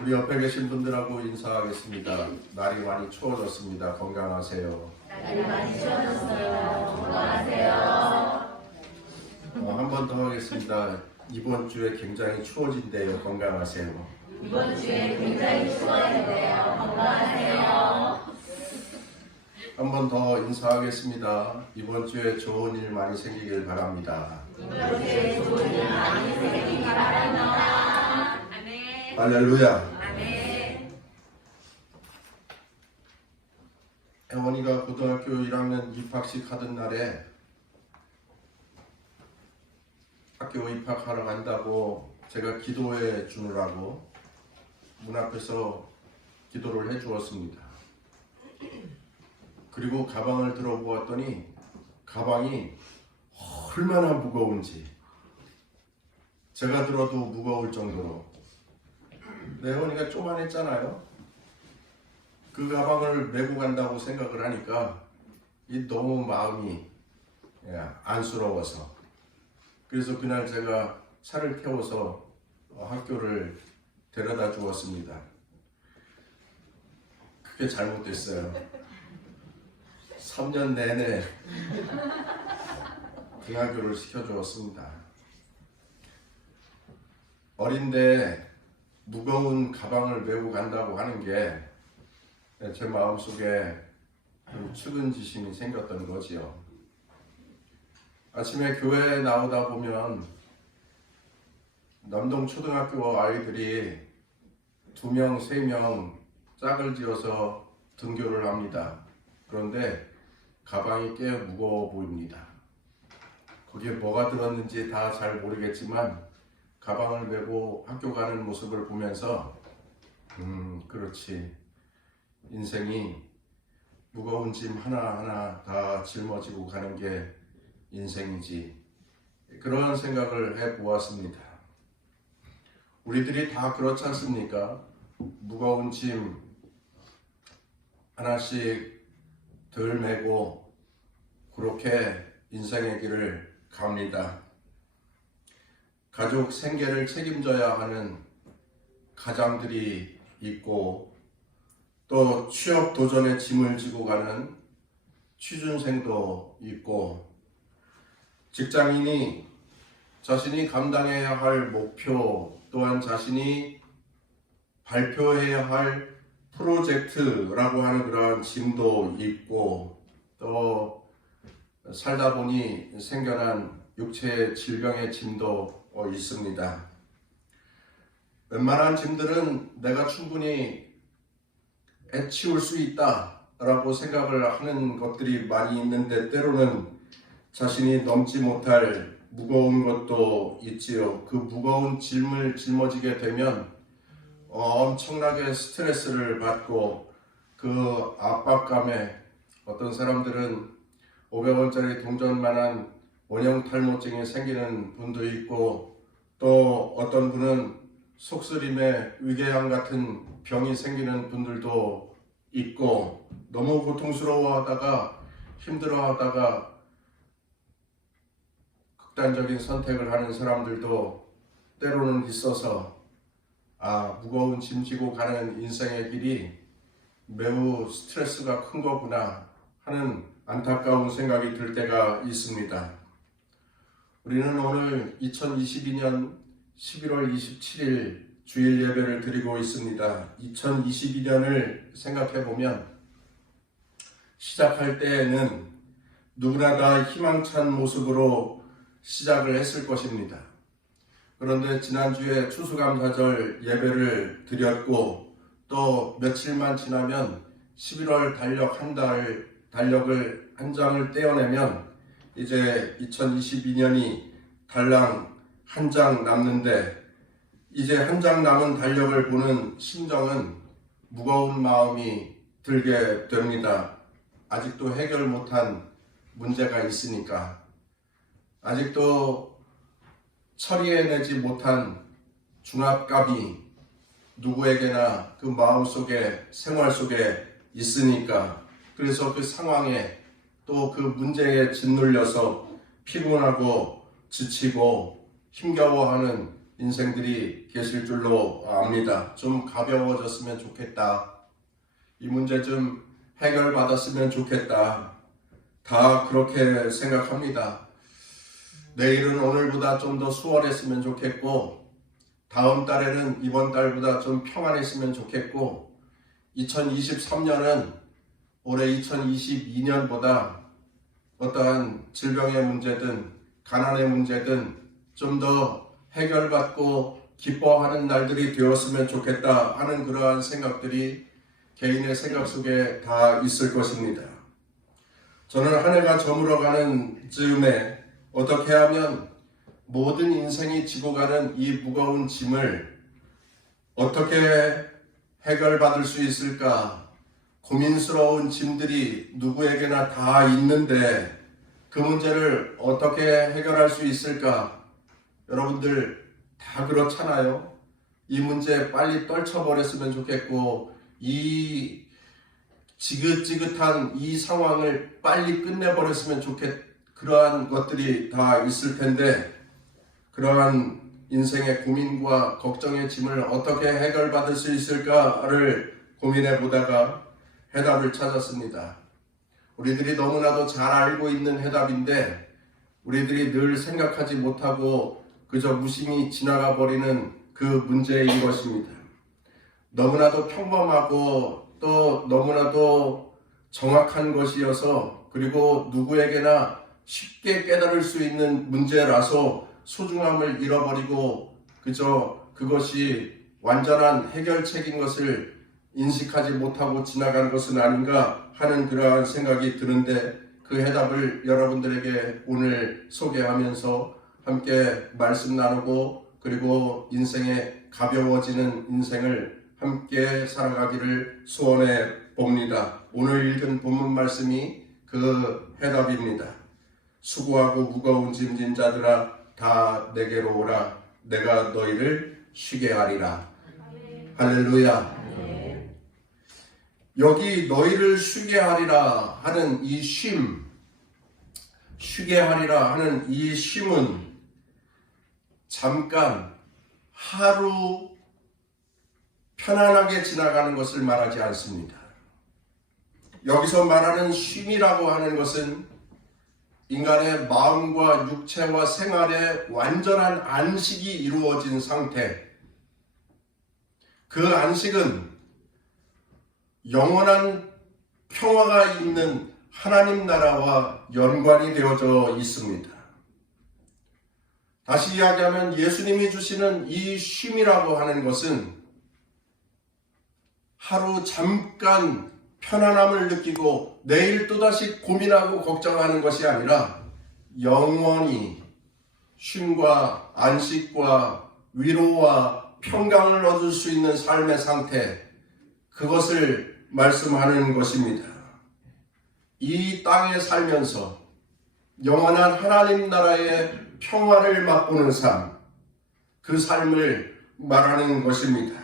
우리 옆에 계신 분들하고 인사하겠습니다. 날이 많이 추워졌습니다. 건강하세요. 날이 많이 추워졌어요. 건강하세요. 한 번 더 하겠습니다. 이번 주에 굉장히 추워진대요. 건강하세요. 이번 주에 굉장히 추워진대요. 건강하세요. 한 번 더 인사하겠습니다. 이번 주에 좋은 일 많이 생기길 바랍니다. 이번 주에 좋은 일 많이 생기길 바랍니다. 아멘. 할렐루야. 아멘. 혜원이가 고등학교 1학년 입학식 하던 날에 학교 입학하러 간다고 제가 기도해 주느라고 문 앞에서 기도를 해 주었습니다. 그리고 가방을 들어보았더니 가방이 얼마나 무거운지 제가 들어도 무거울 정도로 혜원이가 쪼만했잖아요. 그 가방을 메고 간다고 생각을 하니까 너무 마음이 안쓰러워서 그래서 그날 제가 차를 태워서 학교를 데려다 주었습니다. 그게 잘못됐어요. 3년 내내 등하교를 시켜주었습니다. 어린데 무거운 가방을 메고 간다고 하는 게 제 마음속에 좀 측은지심이 생겼던 거지요. 아침에 교회에 나오다 보면 남동 초등학교 아이들이 2명, 3명 짝을 지어서 등교를 합니다. 그런데 가방이 꽤 무거워 보입니다. 거기에 뭐가 들었는지 다 잘 모르겠지만 가방을 메고 학교 가는 모습을 보면서 그렇지. 인생이 무거운 짐 하나하나 다 짊어지고 가는 게 인생이지. 그런 생각을 해보았습니다. 우리들이 다 그렇지 않습니까? 무거운 짐 하나씩 덜 메고 그렇게 인생의 길을 갑니다. 가족 생계를 책임져야 하는 가장들이 있고 또 취업 도전의 짐을 지고 가는 취준생도 있고 직장인이 자신이 감당해야 할 목표 또한 자신이 발표해야 할 프로젝트라고 하는 그런 짐도 있고 또 살다 보니 생겨난 육체의 질병의 짐도 있습니다. 웬만한 짐들은 내가 충분히 해치울 수 있다라고 생각을 하는 것들이 많이 있는데 때로는 자신이 넘지 못할 무거운 것도 있지요. 그 무거운 짐을 짊어지게 되면 엄청나게 스트레스를 받고 그 압박감에 어떤 사람들은 500원짜리 동전만한 원형 탈모증이 생기는 분도 있고 또 어떤 분은 속쓰림에 위궤양 같은 병이 생기는 분들도 있고 너무 고통스러워하다가 힘들어하다가 극단적인 선택을 하는 사람들도 때로는 있어서 무거운 짐 지고 가는 인생의 길이 매우 스트레스가 큰 거구나 하는 안타까운 생각이 들 때가 있습니다. 우리는 오늘 2022년 11월 27일 주일 예배를 드리고 있습니다. 2022년을 생각해 보면 시작할 때에는 누구나 다 희망찬 모습으로 시작을 했을 것입니다. 그런데 지난주에 추수감사절 예배를 드렸고 또 며칠만 지나면 11월 달력을 한 장을 떼어내면 이제 2022년이 달랑 한 장 남는데 이제 한 장 남은 달력을 보는 심정은 무거운 마음이 들게 됩니다. 아직도 해결 못한 문제가 있으니까 아직도 처리해내지 못한 중압감이 누구에게나 그 마음속에 생활 속에 있으니까 그래서 그 상황에 또 그 문제에 짓눌려서 피곤하고 지치고 힘겨워하는 인생들이 계실 줄로 압니다. 좀 가벼워졌으면 좋겠다. 이 문제 좀 해결받았으면 좋겠다. 다 그렇게 생각합니다. 내일은 오늘보다 좀 더 수월했으면 좋겠고, 다음 달에는 이번 달보다 좀 평안했으면 좋겠고, 2023년은 올해 2022년보다 어떠한 질병의 문제든 가난의 문제든 좀 더 해결받고 기뻐하는 날들이 되었으면 좋겠다 하는 그러한 생각들이 개인의 생각 속에 다 있을 것입니다. 저는 한 해가 저물어가는 즈음에 어떻게 하면 모든 인생이 지고 가는 이 무거운 짐을 어떻게 해결받을 수 있을까? 고민스러운 짐들이 누구에게나 다 있는데 그 문제를 어떻게 해결할 수 있을까? 여러분들 다 그렇잖아요. 이 문제 빨리 떨쳐버렸으면 좋겠고, 이 지긋지긋한 이 상황을 빨리 끝내버렸으면 그러한 것들이 다 있을 텐데, 그러한 인생의 고민과 걱정의 짐을 어떻게 해결받을 수 있을까를 고민해 보다가 해답을 찾았습니다. 우리들이 너무나도 잘 알고 있는 해답인데 우리들이 늘 생각하지 못하고 그저 무심히 지나가 버리는 그 문제인 것입니다. 너무나도 평범하고 또 너무나도 정확한 것이어서, 그리고 누구에게나 쉽게 깨달을 수 있는 문제라서 소중함을 잃어버리고 그저 그것이 완전한 해결책인 것을 인식하지 못하고 지나간 것은 아닌가 하는 그러한 생각이 드는데, 그 해답을 여러분들에게 오늘 소개하면서 함께 말씀 나누고, 그리고 인생의 가벼워지는 인생을 함께 살아가기를 소원해 봅니다. 오늘 읽은 본문 말씀이 그 해답입니다. 수고하고 무거운 짐진 자들아 다 내게로 오라. 내가 너희를 쉬게 하리라. 할렐루야. 여기 너희를 쉬게 하리라 하는 이 쉼, 쉬게 하리라 하는 이 쉼은 잠깐 하루 편안하게 지나가는 것을 말하지 않습니다. 여기서 말하는 쉼이라고 하는 것은 인간의 마음과 육체와 생활의 완전한 안식이 이루어진 상태, 그 안식은 영원한 평화가 있는 하나님 나라와 연관이 되어져 있습니다. 다시 이야기하면 예수님이 주시는 이 쉼이라고 하는 것은 하루 잠깐 편안함을 느끼고 내일 또다시 고민하고 걱정하는 것이 아니라 영원히 쉼과 안식과 위로와 평강을 얻을 수 있는 삶의 상태, 그것을 말씀하는 것입니다. 이 땅에 살면서 영원한 하나님 나라의 평화를 맛보는 삶, 그 삶을 말하는 것입니다.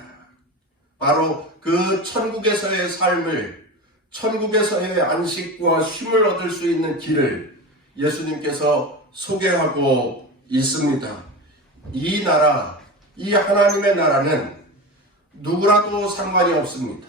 바로 그 천국에서의 삶을, 천국에서의 안식과 쉼을 얻을 수 있는 길을 예수님께서 소개하고 있습니다. 이 나라, 이 하나님의 나라는 누구라도 상관이 없습니다.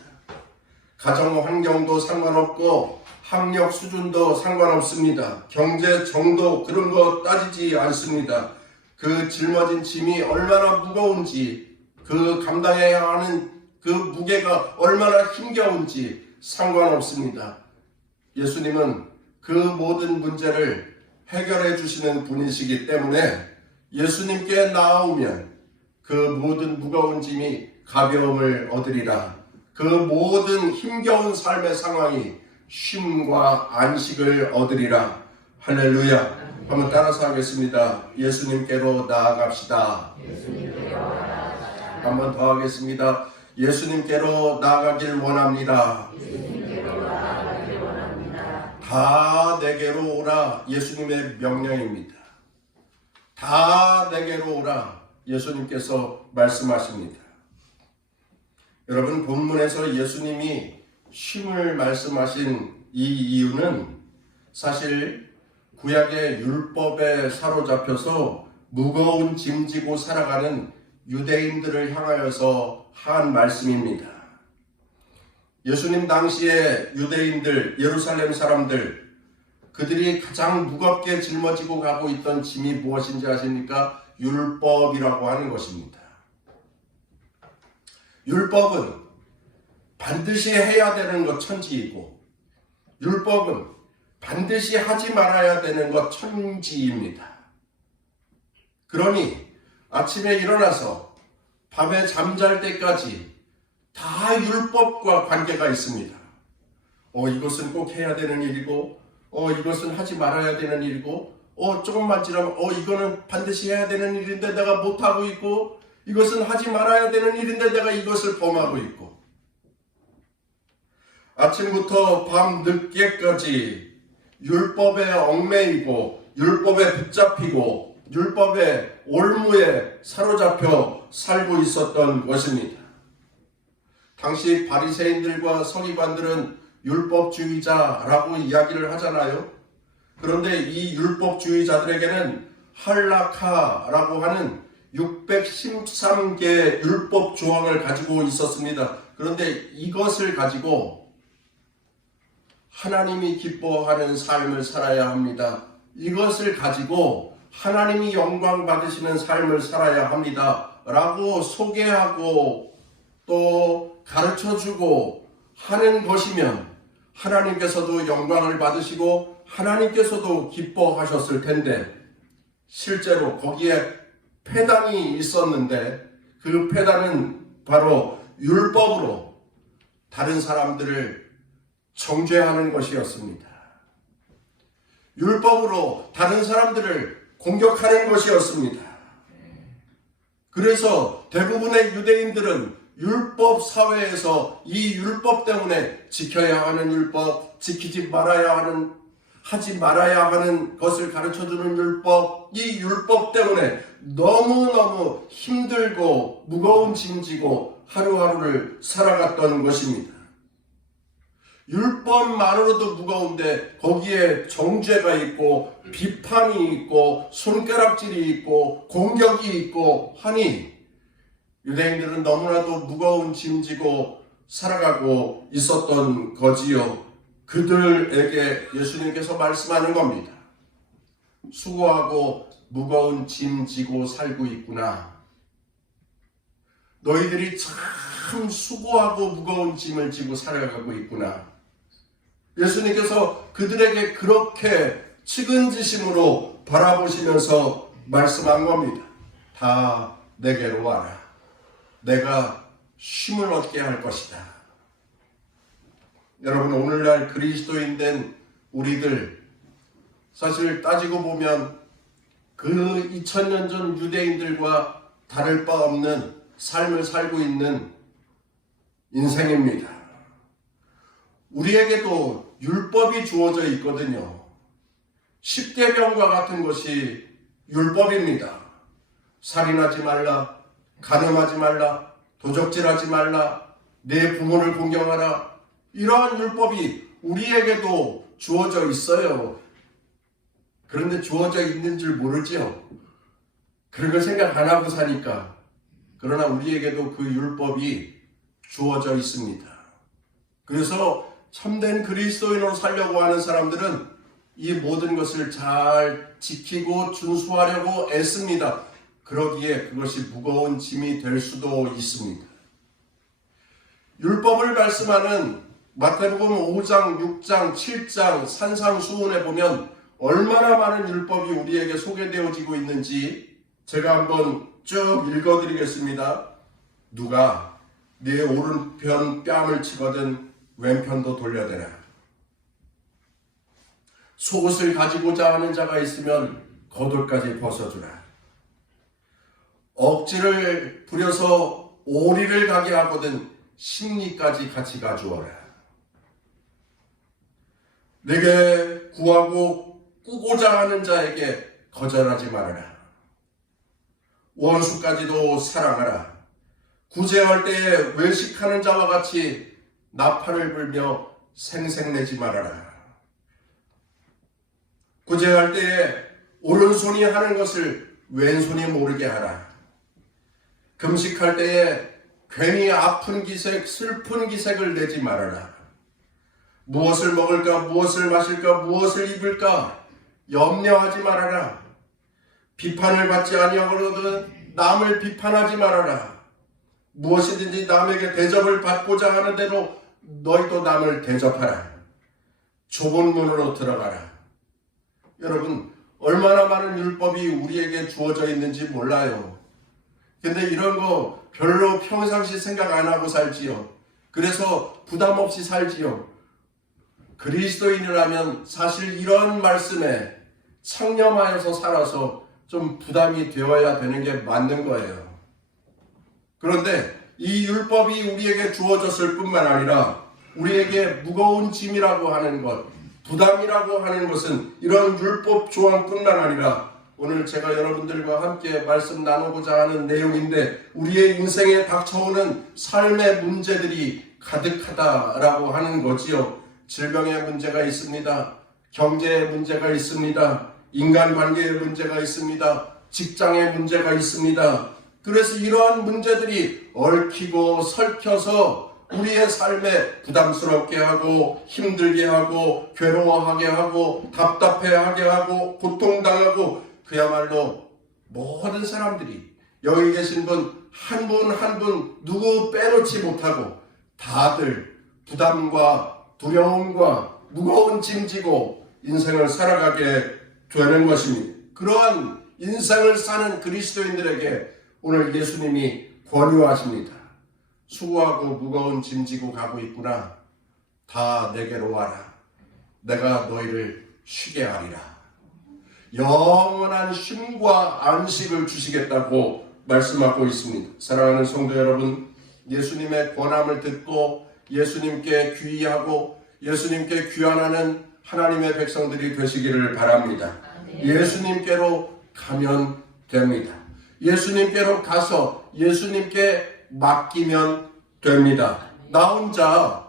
가정 환경도 상관없고 학력 수준도 상관없습니다. 경제 정도 그런 거 따지지 않습니다. 그 짊어진 짐이 얼마나 무거운지, 그 감당해야 하는 그 무게가 얼마나 힘겨운지 상관없습니다. 예수님은 그 모든 문제를 해결해 주시는 분이시기 때문에 예수님께 나아오면 그 모든 무거운 짐이 가벼움을 얻으리라. 그 모든 힘겨운 삶의 상황이 쉼과 안식을 얻으리라. 할렐루야. 한번 따라서 하겠습니다. 예수님께로 나아갑시다. 한번 더 하겠습니다. 예수님께로 나아가길 원합니다. 다 내게로 오라. 예수님의 명령입니다. 다 내게로 오라. 예수님께서 말씀하십니다. 여러분, 본문에서 예수님이 쉼을 말씀하신 이 이유는 사실 구약의 율법에 사로잡혀서 무거운 짐 지고 살아가는 유대인들을 향하여서 한 말씀입니다. 예수님 당시에 유대인들, 예루살렘 사람들, 그들이 가장 무겁게 짊어지고 가고 있던 짐이 무엇인지 아십니까? 율법이라고 하는 것입니다. 율법은 반드시 해야 되는 것 천지이고, 율법은 반드시 하지 말아야 되는 것 천지입니다. 그러니 아침에 일어나서 밤에 잠잘 때까지 다 율법과 관계가 있습니다. 이것은 꼭 해야 되는 일이고, 이것은 하지 말아야 되는 일이고, 조금만 지나면 이거는 반드시 해야 되는 일인데 내가 못하고 있고, 이것은 하지 말아야 되는 일인데 내가 이것을 범하고 있고, 아침부터 밤 늦게까지 율법에 얽매이고, 율법에 붙잡히고, 율법의 올무에 사로잡혀 살고 있었던 것입니다. 당시 바리새인들과 서기관들은 율법주의자라고 이야기를 하잖아요. 그런데 이 율법주의자들에게는 할라카라고 하는 613개의 율법 조항을 가지고 있었습니다. 그런데 이것을 가지고 하나님이 기뻐하는 삶을 살아야 합니다. 이것을 가지고 하나님이 영광 받으시는 삶을 살아야 합니다. 라고 소개하고 또 가르쳐주고 하는 것이면 하나님께서도 영광을 받으시고 하나님께서도 기뻐하셨을 텐데, 실제로 거기에 폐단이 있었는데 그 폐단은 바로 율법으로 다른 사람들을 정죄하는 것이었습니다. 율법으로 다른 사람들을 공격하는 것이었습니다. 그래서 대부분의 유대인들은 율법 사회에서 이 율법 때문에 지켜야 하는 율법, 지키지 말아야 하는, 하지 말아야 하는 것을 가르쳐주는 율법, 이 율법 때문에 너무너무 힘들고 무거운 짐지고 하루하루를 살아갔던 것입니다. 율법만으로도 무거운데 거기에 정죄가 있고 비판이 있고 손가락질이 있고 공격이 있고 하니 유대인들은 너무나도 무거운 짐지고 살아가고 있었던 거지요. 그들에게 예수님께서 말씀하는 겁니다. 수고하고 무거운 짐 지고 살고 있구나. 너희들이 참 수고하고 무거운 짐을 지고 살아가고 있구나. 예수님께서 그들에게 그렇게 측은지심으로 바라보시면서 말씀한 겁니다. 다 내게로 와라. 내가 쉼을 얻게 할 것이다. 여러분, 오늘날 그리스도인 된 우리들, 사실 따지고 보면 그 2000년 전 유대인들과 다를 바 없는 삶을 살고 있는 인생입니다. 우리에게도 율법이 주어져 있거든요. 10계명과 같은 것이 율법입니다. 살인하지 말라, 간음하지 말라, 도적질하지 말라, 내 부모를 공경하라. 이러한 율법이 우리에게도 주어져 있어요. 그런데 주어져 있는 줄 모르지요. 그런 걸 생각 안 하고 사니까. 그러나 우리에게도 그 율법이 주어져 있습니다. 그래서 참된 그리스도인으로 살려고 하는 사람들은 이 모든 것을 잘 지키고 준수하려고 애씁니다. 그러기에 그것이 무거운 짐이 될 수도 있습니다. 율법을 말씀하는 마태복음 5장, 6장, 7장 산상수훈에 보면 얼마나 많은 율법이 우리에게 소개되어지고 있는지 제가 한번 쭉 읽어드리겠습니다. 누가 네 오른편 뺨을 치거든 왼편도 돌려대라. 속옷을 가지고자 하는 자가 있으면 겉옷까지 벗어주라. 억지를 부려서 오리를 가게 하거든 심리까지 같이 가주어라. 내게 구하고 꾸고자 하는 자에게 거절하지 말아라. 원수까지도 사랑하라. 구제할 때에 외식하는 자와 같이 나팔을 불며 생색내지 말아라. 구제할 때에 오른손이 하는 것을 왼손이 모르게 하라. 금식할 때에 괜히 아픈 기색, 슬픈 기색을 내지 말아라. 무엇을 먹을까, 무엇을 마실까, 무엇을 입을까 염려하지 말아라. 비판을 받지 아니하거든 남을 비판하지 말아라. 무엇이든지 남에게 대접을 받고자 하는 대로 너희도 남을 대접하라. 좁은 문으로 들어가라. 여러분, 얼마나 많은 율법이 우리에게 주어져 있는지 몰라요. 근데 이런 거 별로 평상시 생각 안 하고 살지요. 그래서 부담 없이 살지요. 그리스도인이라면 사실 이런 말씀에 창념하여서 살아서 좀 부담이 되어야 되는 게 맞는 거예요. 그런데 이 율법이 우리에게 주어졌을 뿐만 아니라 우리에게 무거운 짐이라고 하는 것, 부담이라고 하는 것은 이런 율법 조항뿐만 아니라 오늘 제가 여러분들과 함께 말씀 나누고자 하는 내용인데 우리의 인생에 닥쳐오는 삶의 문제들이 가득하다라고 하는 거지요. 질병의 문제가 있습니다. 경제의 문제가 있습니다. 인간관계의 문제가 있습니다. 직장의 문제가 있습니다. 그래서 이러한 문제들이 얽히고 설켜서 우리의 삶에 부담스럽게 하고 힘들게 하고 괴로워하게 하고 답답해하게 하고 고통당하고 그야말로 모든 사람들이 여기 계신 분 한 분 한 분 누구 빼놓지 못하고 다들 부담과 두려움과 무거운 짐 지고 인생을 살아가게 되는 것입니다. 그러한 인생을 사는 그리스도인들에게 오늘 예수님이 권유하십니다. 수고하고 무거운 짐 지고 가고 있구나. 다 내게로 와라. 내가 너희를 쉬게 하리라. 영원한 쉼과 안식을 주시겠다고 말씀하고 있습니다. 사랑하는 성도 여러분, 예수님의 권함을 듣고 예수님께 귀의하고 예수님께 귀환하는 하나님의 백성들이 되시기를 바랍니다. 예수님께로 가면 됩니다. 예수님께로 가서 예수님께 맡기면 됩니다. 나 혼자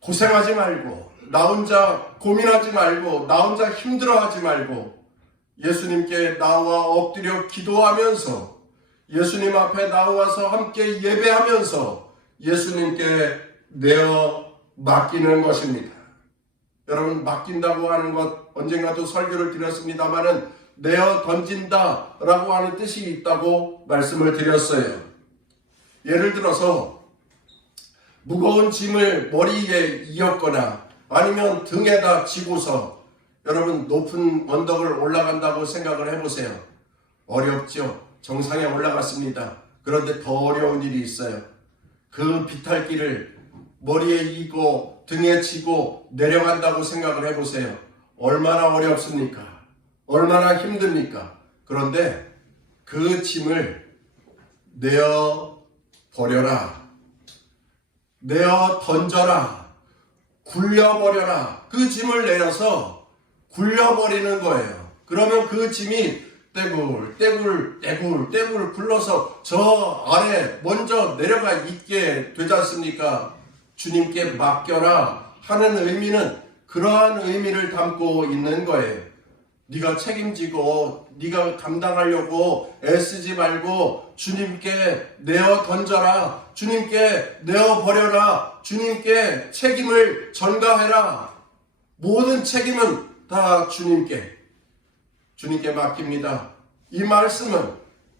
고생하지 말고, 나 혼자 고민하지 말고, 나 혼자 힘들어하지 말고 예수님께 나와 엎드려 기도하면서 예수님 앞에 나와서 함께 예배하면서 예수님께 내어 맡기는 것입니다. 여러분, 맡긴다고 하는 것 언젠가도 설교를 드렸습니다마는 내어 던진다라고 하는 뜻이 있다고 말씀을 드렸어요. 예를 들어서 무거운 짐을 머리에 이었거나 아니면 등에다 지고서 여러분 높은 언덕을 올라간다고 생각을 해보세요. 어렵죠. 정상에 올라갔습니다. 그런데 더 어려운 일이 있어요. 그 비탈길을 머리에 이고 등에 지고 내려간다고 생각을 해보세요. 얼마나 어렵습니까? 얼마나 힘듭니까? 그런데 그 짐을 내어 버려라. 내어 던져라. 굴려버려라. 그 짐을 내려서 굴려버리는 거예요. 그러면 그 짐이 떼굴 굴러서 저 아래 먼저 내려가 있게 되지 않습니까? 주님께 맡겨라 하는 의미는 그러한 의미를 담고 있는 거예요. 네가 책임지고 네가 감당하려고 애쓰지 말고 주님께 내어 던져라. 주님께 내어 버려라. 주님께 책임을 전가해라. 모든 책임은 다 주님께 맡깁니다. 이 말씀은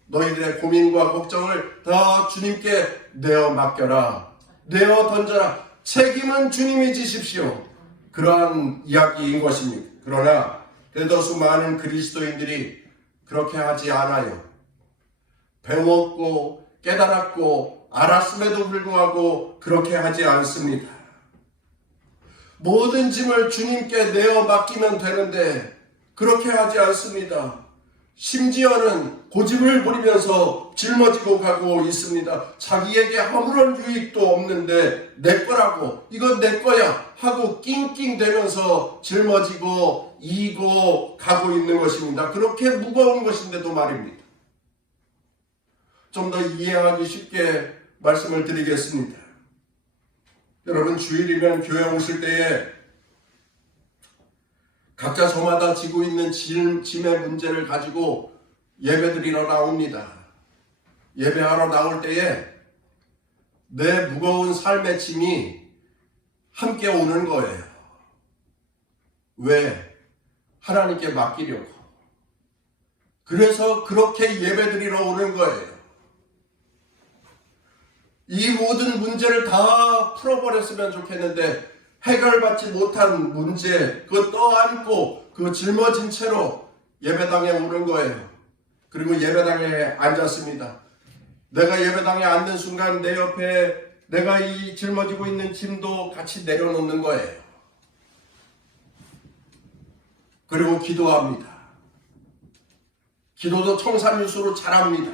너희들의 고민과 걱정을 다 주님께 내어 맡겨라. 내어 던져라. 책임은 주님이 지십시오. 그러한 이야기인 것입니다. 그러나 대다수 많은 그리스도인들이 그렇게 하지 않아요. 배웠고 깨달았고 알았음에도 불구하고 그렇게 하지 않습니다. 모든 짐을 주님께 내어 맡기면 되는데 그렇게 하지 않습니다. 심지어는 고집을 부리면서 짊어지고 가고 있습니다. 자기에게 아무런 유익도 없는데 내 거라고, 이건 내 거야 하고 낑낑대면서 짊어지고 이고 가고 있는 것입니다. 그렇게 무거운 것인데도 말입니다. 좀 더 이해하기 쉽게 말씀을 드리겠습니다. 여러분, 주일이면 교회 오실 때에 각자 저마다 지고 있는 짐의 문제를 가지고 예배드리러 나옵니다. 예배하러 나올 때에 내 무거운 삶의 짐이 함께 오는 거예요. 왜? 하나님께 맡기려고. 그래서 그렇게 예배드리러 오는 거예요. 이 모든 문제를 다 풀어버렸으면 좋겠는데 해결받지 못한 문제, 그거 떠안고 그 짊어진 채로 예배당에 오는 거예요. 그리고 예배당에 앉았습니다. 내가 예배당에 앉는 순간 내 옆에 내가 이 짊어지고 있는 짐도 같이 내려놓는 거예요. 그리고 기도합니다. 기도도 청산유수로 잘합니다.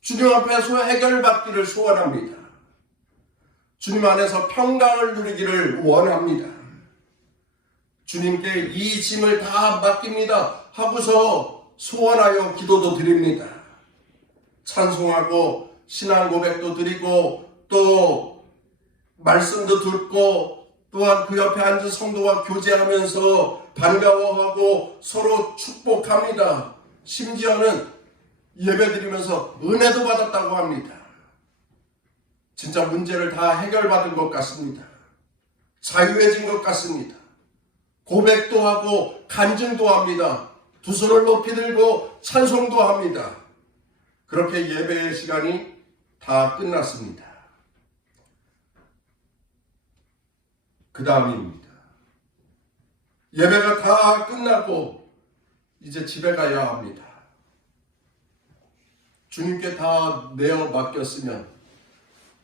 주님 앞에서 해결받기를 소원합니다. 주님 안에서 평강을 누리기를 원합니다. 주님께 이 짐을 다 맡깁니다 하고서 소원하여 기도도 드립니다. 찬송하고 신앙 고백도 드리고 또 말씀도 듣고 또한 그 옆에 앉은 성도와 교제하면서 반가워하고 서로 축복합니다. 심지어는 예배드리면서 은혜도 받았다고 합니다. 진짜 문제를 다 해결받은 것 같습니다. 자유해진 것 같습니다. 고백도 하고 간증도 합니다. 두 손을 높이 들고 찬송도 합니다. 그렇게 예배의 시간이 다 끝났습니다. 그 다음입니다. 예배가 다 끝났고 이제 집에 가야 합니다. 주님께 다 내어 맡겼으면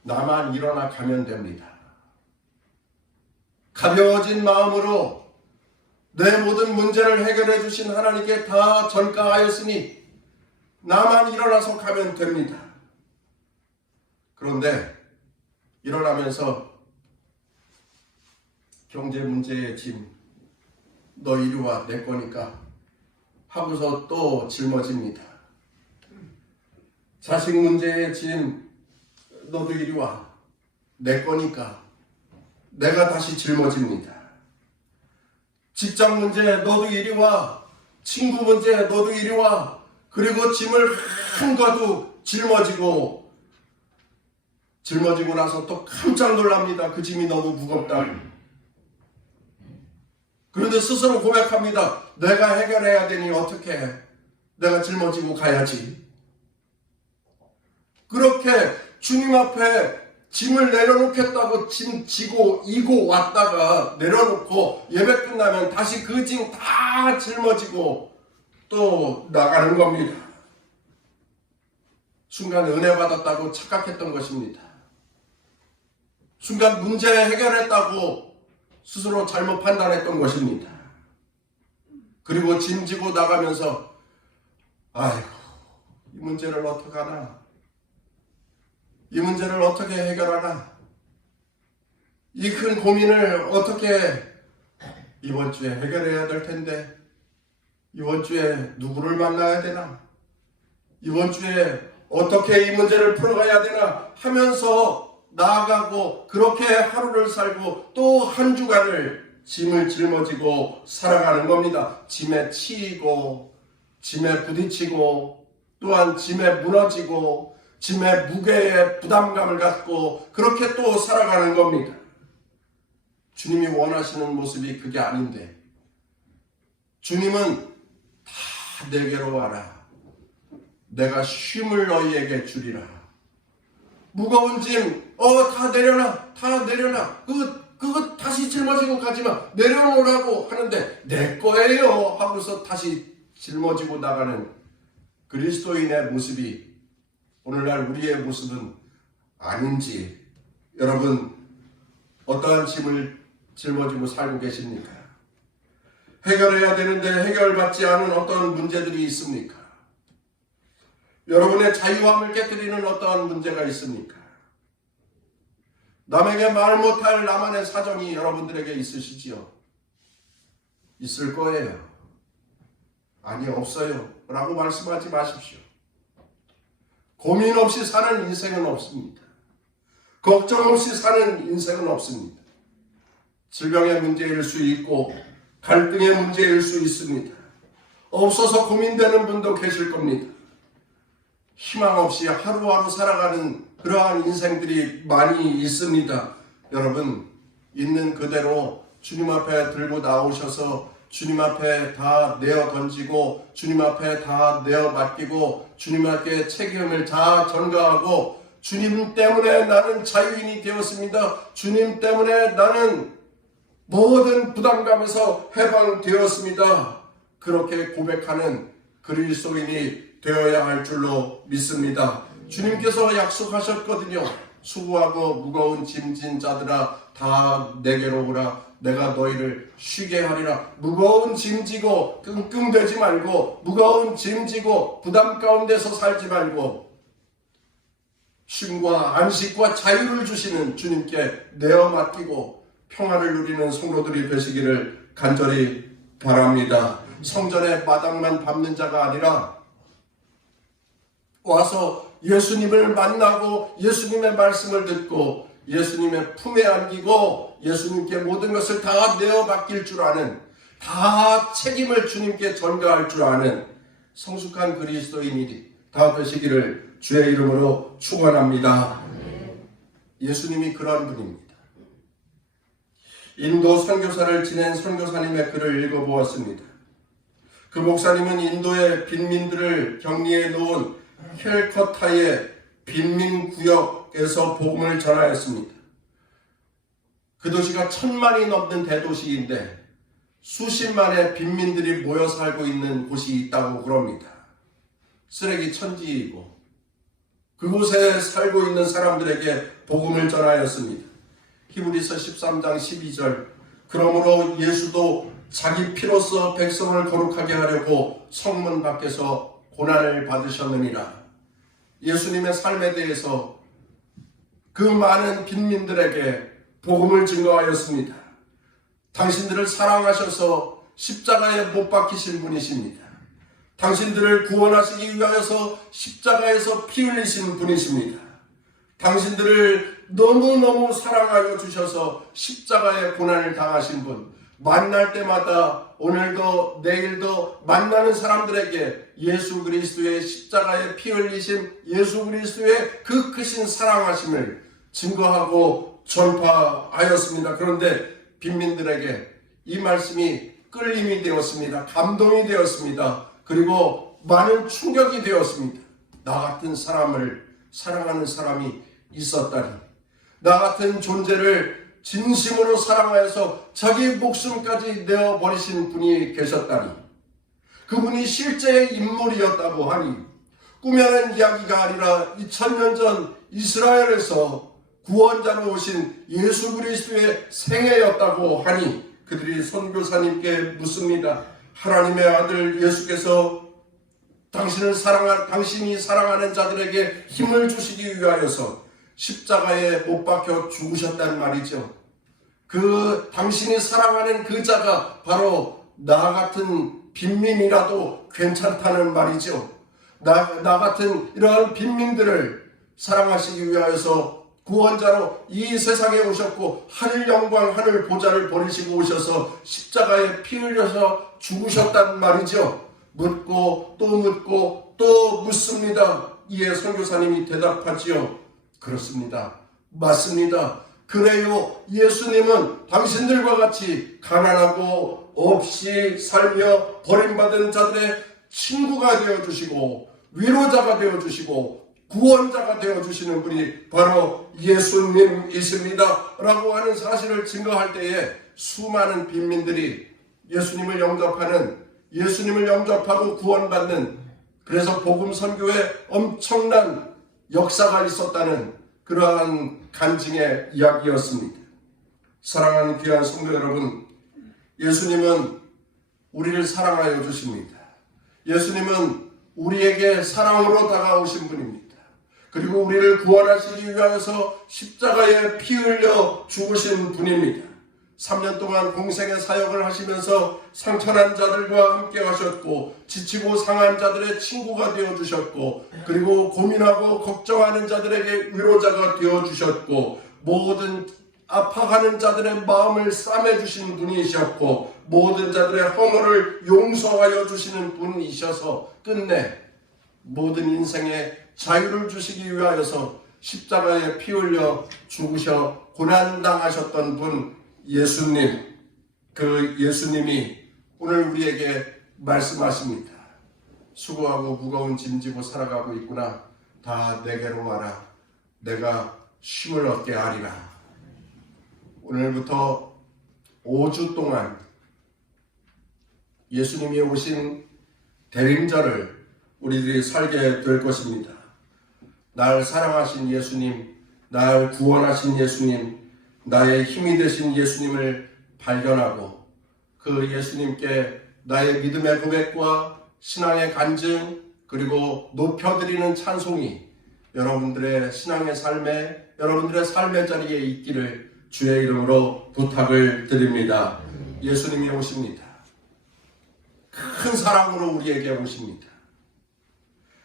나만 일어나 가면 됩니다. 가벼워진 마음으로 내 모든 문제를 해결해 주신 하나님께 다 전가하였으니 나만 일어나서 가면 됩니다. 그런데 일어나면서 경제 문제의 짐, 너 이리 와, 내 거니까 하고서 또 짊어집니다. 자식 문제의 짐, 너도 이리 와, 내 거니까 내가 다시 짊어집니다. 직장 문제, 너도 이리 와, 친구 문제, 너도 이리 와, 그리고 짐을 한가득 짊어지고 나서 또 깜짝 놀랍니다. 그 짐이 너무 무겁다. 그런데 스스로 고백합니다. 내가 해결해야 되니 어떻게 해? 내가 짊어지고 가야지. 그렇게 주님 앞에 짐을 내려놓겠다고 짐 지고 이고 왔다가 내려놓고 예배 끝나면 다시 그 짐 다 짊어지고 또 나가는 겁니다. 순간 은혜 받았다고 착각했던 것입니다. 순간 문제 해결했다고 스스로 잘못 판단했던 것입니다. 그리고 짐 지고 나가면서 아이고, 이 문제를 어떡하나? 이 문제를 어떻게 해결하나? 이 큰 고민을 어떻게 이번 주에 해결해야 될 텐데, 이번 주에 누구를 만나야 되나? 이번 주에 어떻게 이 문제를 풀어가야 되나 하면서 나아가고 그렇게 하루를 살고 또 한 주간을 짐을 짊어지고 살아가는 겁니다. 짐에 치이고 짐에 부딪히고 또한 짐에 무너지고 짐의 무게에 부담감을 갖고 그렇게 또 살아가는 겁니다. 주님이 원하시는 모습이 그게 아닌데 주님은 다 내게로 와라. 내가 쉼을 너희에게 주리라. 무거운 짐, 다 내려놔, 다 내려놔. 그거 다시 짊어지고 가지마. 내려놓으라고 하는데 내 거예요 하고서 다시 짊어지고 나가는 그리스도인의 모습이 오늘날 우리의 모습은 아닌지 여러분 어떠한 짐을 짊어지고 살고 계십니까? 해결해야 되는데 해결받지 않은 어떤 문제들이 있습니까? 여러분의 자유함을 깨뜨리는 어떠한 문제가 있습니까? 남에게 말 못할 나만의 사정이 여러분들에게 있으시지요? 있을 거예요. 아니 없어요 라고 말씀하지 마십시오. 고민 없이 사는 인생은 없습니다. 걱정 없이 사는 인생은 없습니다. 질병의 문제일 수 있고 갈등의 문제일 수 있습니다. 없어서 고민되는 분도 계실 겁니다. 희망 없이 하루하루 살아가는 그러한 인생들이 많이 있습니다. 여러분, 있는 그대로 주님 앞에 들고 나오셔서 주님 앞에 다 내어 던지고 주님 앞에 다 내어 맡기고 주님 앞에 책임을 다 전가하고 주님 때문에 나는 자유인이 되었습니다. 주님 때문에 나는 모든 부담감에서 해방되었습니다. 그렇게 고백하는 그리스도인이 되어야 할 줄로 믿습니다. 주님께서 약속하셨거든요. 수고하고 무거운 짐진 자들아 다 내게로 오라. 내가 너희를 쉬게 하리라. 무거운 짐지고 끙끙대지 말고 무거운 짐지고 부담 가운데서 살지 말고 쉼과 안식과 자유를 주시는 주님께 내어 맡기고 평안을 누리는 성도들이 되시기를 간절히 바랍니다. 성전의 마당만 밟는 자가 아니라 와서 예수님을 만나고 예수님의 말씀을 듣고 예수님의 품에 안기고 예수님께 모든 것을 다 내어 맡길 줄 아는, 다 책임을 주님께 전가할 줄 아는 성숙한 그리스도인이 다 되시기를 주의 이름으로 축원합니다. 예수님이 그런 분입니다. 인도 선교사를 지낸 선교사님의 글을 읽어보았습니다. 그 목사님은 인도의 빈민들을 격리해 놓은 캘커타의 빈민구역에서 복음을 전하였습니다. 그 도시가 1000만이 넘는 대도시인데 수십만의 빈민들이 모여 살고 있는 곳이 있다고 그럽니다. 쓰레기 천지이고 그곳에 살고 있는 사람들에게 복음을 전하였습니다. 히브리서 13장 12절 그러므로 예수도 자기 피로써 백성을 거룩하게 하려고 성문 밖에서 고난을 받으셨느니라. 예수님의 삶에 대해서 그 많은 빈민들에게 복음을 증거하였습니다. 당신들을 사랑하셔서 십자가에 못 박히신 분이십니다. 당신들을 구원하시기 위하여서 십자가에서 피 흘리신 분이십니다. 당신들을 너무너무 사랑하여 주셔서 십자가의 고난을 당하신 분, 만날 때마다 오늘도 내일도 만나는 사람들에게 예수 그리스도의 십자가에 피 흘리신 예수 그리스도의 그 크신 사랑하심을 증거하고 전파하였습니다. 그런데 빈민들에게 이 말씀이 끌림이 되었습니다. 감동이 되었습니다. 그리고 많은 충격이 되었습니다. 나 같은 사람을 사랑하는 사람이 있었다니, 나 같은 존재를 진심으로 사랑하여서 자기 목숨까지 내어버리신 분이 계셨다니, 그분이 실제의 인물이었다고 하니, 꿈에는 이야기가 아니라 2000년 전 이스라엘에서 구원자로 오신 예수 그리스도의 생애였다고 하니 그들이 선교사님께 묻습니다. 하나님의 아들 예수께서 당신이 사랑하는 자들에게 힘을 주시기 위하여서 십자가에 못 박혀 죽으셨단 말이죠. 당신이 사랑하는 그 자가 바로 나 같은 빈민이라도 괜찮다는 말이죠. 나 같은 이러한 빈민들을 사랑하시기 위하여서 구원자로 이 세상에 오셨고 하늘 영광 하늘 보좌를 버리시고 오셔서 십자가에 피 흘려서 죽으셨단 말이죠. 묻고 또 묻습니다. 이에 선교사님이 대답하지요. 그렇습니다. 맞습니다. 그래요. 예수님은 당신들과 같이 가난하고 없이 살며 버림받은 자들의 친구가 되어주시고 위로자가 되어주시고 구원자가 되어주시는 분이 바로 예수님이십니다. 라고 하는 사실을 증거할 때에 수많은 빈민들이 예수님을 영접하고 구원받는, 그래서 복음 선교에 엄청난 역사가 있었다는 그러한 간증의 이야기였습니다. 사랑하는 귀한 성도 여러분, 예수님은 우리를 사랑하여 주십니다. 예수님은 우리에게 사랑으로 다가오신 분입니다. 그리고 우리를 구원하시기 위하여서 십자가에 피 흘려 죽으신 분입니다. 3년 동안 공생의 사역을 하시면서 상처난 자들과 함께 하셨고 지치고 상한 자들의 친구가 되어주셨고 그리고 고민하고 걱정하는 자들에게 위로자가 되어주셨고 모든 아파가는 자들의 마음을 싸매주시는 분이셨고 모든 자들의 허물을 용서하여 주시는 분이셔서 끝내 모든 인생의 자유를 주시기 위하여서 십자가에 피 흘려 죽으셔 고난당하셨던 분 예수님, 그 예수님이 오늘 우리에게 말씀하십니다. 수고하고 무거운 짐 지고 살아가고 있구나. 다 내게로 와라. 내가 쉼을 얻게 하리라. 오늘부터 5주 동안 예수님이 오신 대림절을 우리들이 살게 될 것입니다. 날 사랑하신 예수님, 날 구원하신 예수님, 나의 힘이 되신 예수님을 발견하고 그 예수님께 나의 믿음의 고백과 신앙의 간증 그리고 높여드리는 찬송이 여러분들의 신앙의 삶에 여러분들의 삶의 자리에 있기를 주의 이름으로 부탁을 드립니다. 예수님이 오십니다. 큰 사랑으로 우리에게 오십니다.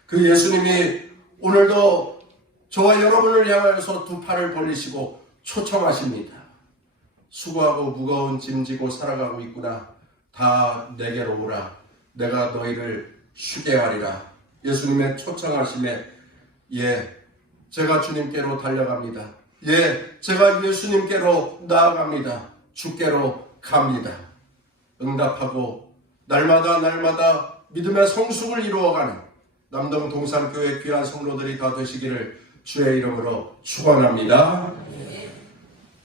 그 예수님이 오늘도 저와 여러분을 향하여서 두 팔을 벌리시고 초청하십니다. 수고하고 무거운 짐 지고 살아가고 있구나. 다 내게로 오라. 내가 너희를 쉬게 하리라. 예수님의 초청하심에 제가 주님께로 달려갑니다. 제가 예수님께로 나아갑니다. 주께로 갑니다. 응답하고 날마다 믿음의 성숙을 이루어가는 남동 동산교회 귀한 성도들이 다 되시기를 주의 이름으로 축원합니다.